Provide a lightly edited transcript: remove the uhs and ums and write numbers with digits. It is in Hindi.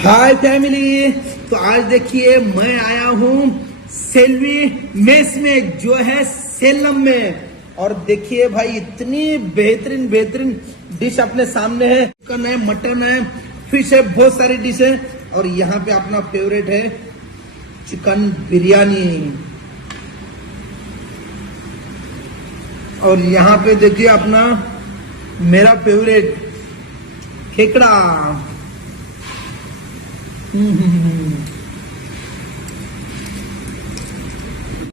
हाय फैमिली। तो आज देखिए मैं आया हूँ सेल्वी मेस में जो है सेलम में। और देखिए भाई इतनी बेहतरीन बेहतरीन डिश अपने सामने है। चिकन है, मटन है, फिश है, बहुत सारी डिश है। और यहाँ पे अपना फेवरेट है चिकन बिरयानी। और यहाँ पे देखिए अपना मेरा फेवरेट खेकड़ा।